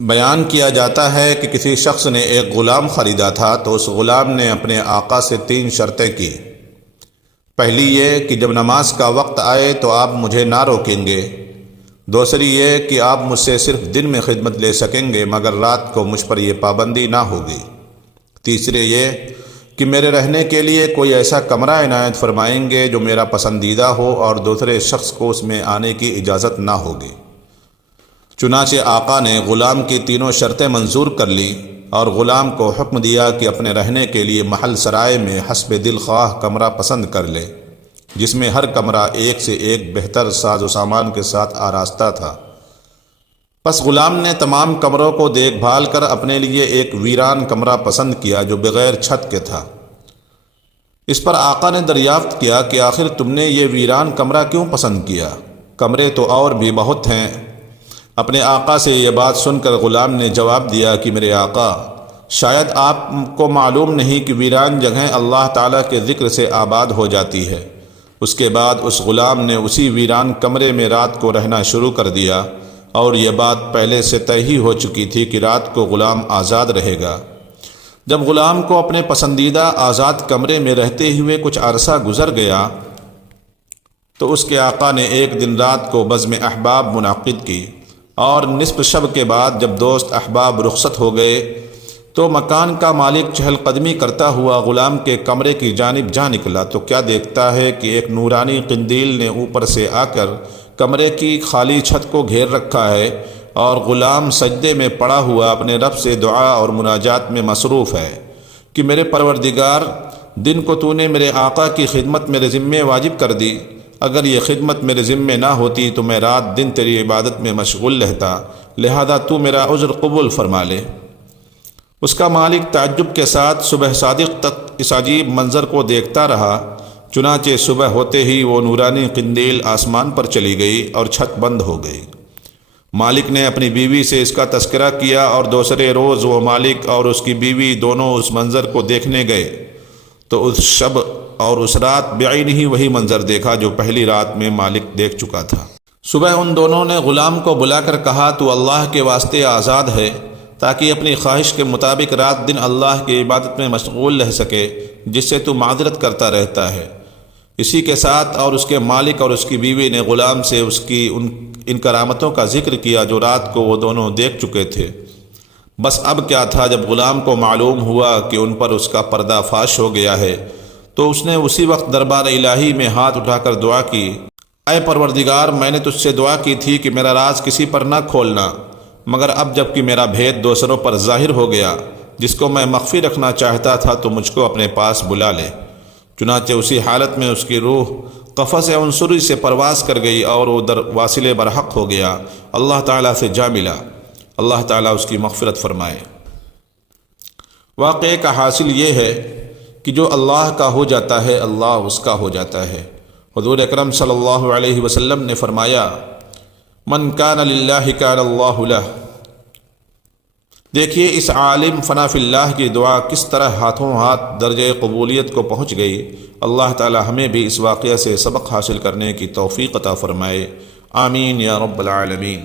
بیان کیا جاتا ہے کہ کسی شخص نے ایک غلام خریدا تھا تو اس غلام نے اپنے آقا سے 3 شرطیں کی۔ پہلی یہ کہ جب نماز کا وقت آئے تو آپ مجھے نہ روکیں گے۔ دوسری یہ کہ آپ مجھ سے صرف دن میں خدمت لے سکیں گے مگر رات کو مجھ پر یہ پابندی نہ ہوگی۔ تیسرے یہ کہ میرے رہنے کے لیے کوئی ایسا کمرہ عنایت فرمائیں گے جو میرا پسندیدہ ہو اور دوسرے شخص کو اس میں آنے کی اجازت نہ ہوگی۔ چنانچہ آقا نے غلام کی تینوں شرطیں منظور کر لیں اور غلام کو حکم دیا کہ اپنے رہنے کے لیے محل سرائے میں حسب دل خواہ کمرہ پسند کر لے، جس میں ہر کمرہ ایک سے ایک بہتر ساز و سامان کے ساتھ آراستہ تھا۔ پس غلام نے تمام کمروں کو دیکھ بھال کر اپنے لیے ایک ویران کمرہ پسند کیا جو بغیر چھت کے تھا۔ اس پر آقا نے دریافت کیا کہ آخر تم نے یہ ویران کمرہ کیوں پسند کیا؟ کمرے تو اور بھی بہت ہیں۔ اپنے آقا سے یہ بات سن کر غلام نے جواب دیا کہ میرے آقا، شاید آپ کو معلوم نہیں کہ ویران جگہیں اللہ تعالیٰ کے ذکر سے آباد ہو جاتی ہے۔ اس کے بعد اس غلام نے اسی ویران کمرے میں رات کو رہنا شروع کر دیا، اور یہ بات پہلے سے طے ہی ہو چکی تھی کہ رات کو غلام آزاد رہے گا۔ جب غلام کو اپنے پسندیدہ آزاد کمرے میں رہتے ہوئے کچھ عرصہ گزر گیا تو اس کے آقا نے ایک دن رات کو بزم احباب منعقد کی، اور نصف شب کے بعد جب دوست احباب رخصت ہو گئے تو مکان کا مالک چہل قدمی کرتا ہوا غلام کے کمرے کی جانب جا نکلا تو کیا دیکھتا ہے کہ ایک نورانی قندیل نے اوپر سے آ کر کمرے کی خالی چھت کو گھیر رکھا ہے، اور غلام سجدے میں پڑا ہوا اپنے رب سے دعا اور مناجات میں مصروف ہے کہ میرے پروردگار، دن کو تو نے میرے آقا کی خدمت میرے ذمے واجب کر دی، اگر یہ خدمت میرے ذمے نہ ہوتی تو میں رات دن تیری عبادت میں مشغول رہتا، لہذا تو میرا عذر قبول فرما لے۔ اس کا مالک تعجب کے ساتھ صبح صادق تک اس عجیب منظر کو دیکھتا رہا۔ چنانچہ صبح ہوتے ہی وہ نورانی قندیل آسمان پر چلی گئی اور چھت بند ہو گئی۔ مالک نے اپنی بیوی سے اس کا تذکرہ کیا، اور دوسرے روز وہ مالک اور اس کی بیوی دونوں اس منظر کو دیکھنے گئے تو اس شب اور اس رات بعین ہی وہی منظر دیکھا جو پہلی رات میں مالک دیکھ چکا تھا۔ صبح ان دونوں نے غلام کو بلا کر کہا، تو اللہ کے واسطے آزاد ہے تاکہ اپنی خواہش کے مطابق رات دن اللہ کی عبادت میں مشغول رہ سکے، جس سے تو معذرت کرتا رہتا ہے۔ اسی کے ساتھ اور اس کے مالک اور اس کی بیوی نے غلام سے اس کی ان کرامتوں کا ذکر کیا جو رات کو وہ دونوں دیکھ چکے تھے۔ بس اب کیا تھا، جب غلام کو معلوم ہوا کہ ان پر اس کا پردہ فاش ہو گیا ہے تو اس نے اسی وقت دربار الہی میں ہاتھ اٹھا کر دعا کی، اے پروردگار، میں نے تجھ سے دعا کی تھی کہ میرا راز کسی پر نہ کھولنا، مگر اب جب کہ میرا بھید دوسروں پر ظاہر ہو گیا، جس کو میں مخفی رکھنا چاہتا تھا، تو مجھ کو اپنے پاس بلا لے۔ چنانچہ اسی حالت میں اس کی روح قفس عنصری سے پرواز کر گئی اور وہ در واصل برحق ہو گیا، اللہ تعالیٰ سے جا ملا۔ اللہ تعالیٰ اس کی مغفرت فرمائے۔ واقعے کا حاصل یہ ہے کہ جو اللہ کا ہو جاتا ہے اللہ اس کا ہو جاتا ہے۔ حضور اکرم صلی اللہ علیہ وسلم نے فرمایا، من کان للہ کان اللہ لہ۔ دیکھیے اس عالم فنا فی اللہ کی دعا کس طرح ہاتھوں ہاتھ درجہ قبولیت کو پہنچ گئی۔ اللہ تعالی ہمیں بھی اس واقعہ سے سبق حاصل کرنے کی توفیق عطا فرمائے، آمین یا رب العالمین۔